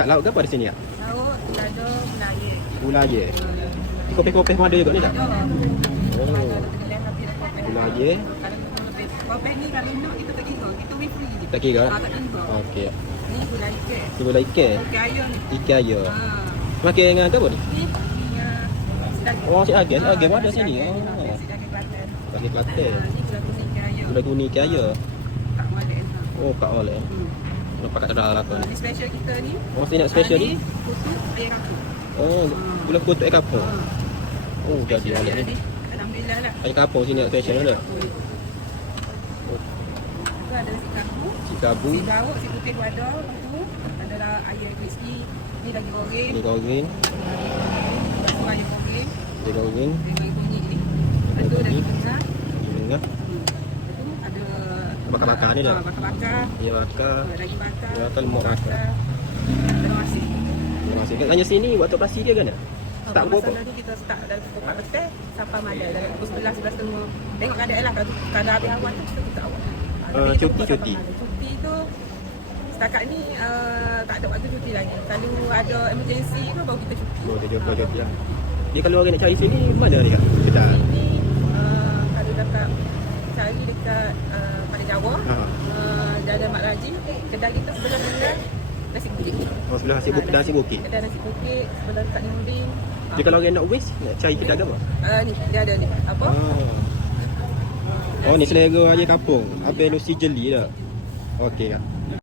Ikat laut ke apa di sini ya? Laut, ada Melayu. Ulaya. Kopi-kopi pun ada juga ni tak? Ada. Oh. Kedelai tapi ada kopi. Ulaya. Kopi ni kalau nak kita tak kira. Kita we free je. Tak kira? Tak kira. Okey. Ni gula ikan. Gula ikan. Ikan ayam ni. Ikan aja. Ha. Makan dengan apa ni? Ni sedang. Oh, si agen. Agen pun ada sini. Oh. Sedang Kelantan. Bagi Kelantan. Ni gula kuning ikan ayam. Gula kuning ikan aja. Tak boleh. Oh, Kak Oleh. Nampak kat dah lah Ni special kita ni. Oh, sini nak special ni? Kutu air kampung. Oh, gula kutuk air kapur. Oh, jadi Special oleh dia ni. Alhamdulillah lah. Air kapur sini nak special ada. Tu ada nasi kampung. Cikabu, Si lauk, si putih tu ada. Tu adalah ayam crispy. Ni lagi goreng. ni goreng, Basuh ayam goreng. dia goreng, Dengan kunyit ni. Lepas tu daging tengah. tengah. Lepas tu ada Bakar-bakar ni dah. bakar-bakar. Dia bakar. Daging bakar. Dia bakar lemak bakar. Ada nasi. Terima kasih. Tanya sini waktu operasi dia kan? Tak Masa berapa? lalu kita start dari pukul 4 petang sampai malam dalam pukul 11, 11.30. Tengok keadaan lah. Kalau habis awal tu kita tutup awal. Tapi kita buka Cuti. sampai malam. Cuti tu setakat ni tak ada waktu cuti lagi. Kalau ada emergency tu baru kita cuti. Oh, dia jumpa cuti lah. Dia kalau orang nak cari sini, mana dia? Kita. Ini kalau dekat cari dekat pada Jawa, Ha. Jalan Mak Raji, kedai kita sebelah nasi bukit. Oh, sebelah nasi bukit, nasi bukit. Kedai nasi bukit sebelah dekat Nimbing. Dia kalau orang nak waste, nak cari kita ke apa? Ni dia ada ni. Apa? Oh, ni selera aja kampung. Abang Lucy jeli dah. Okey lah.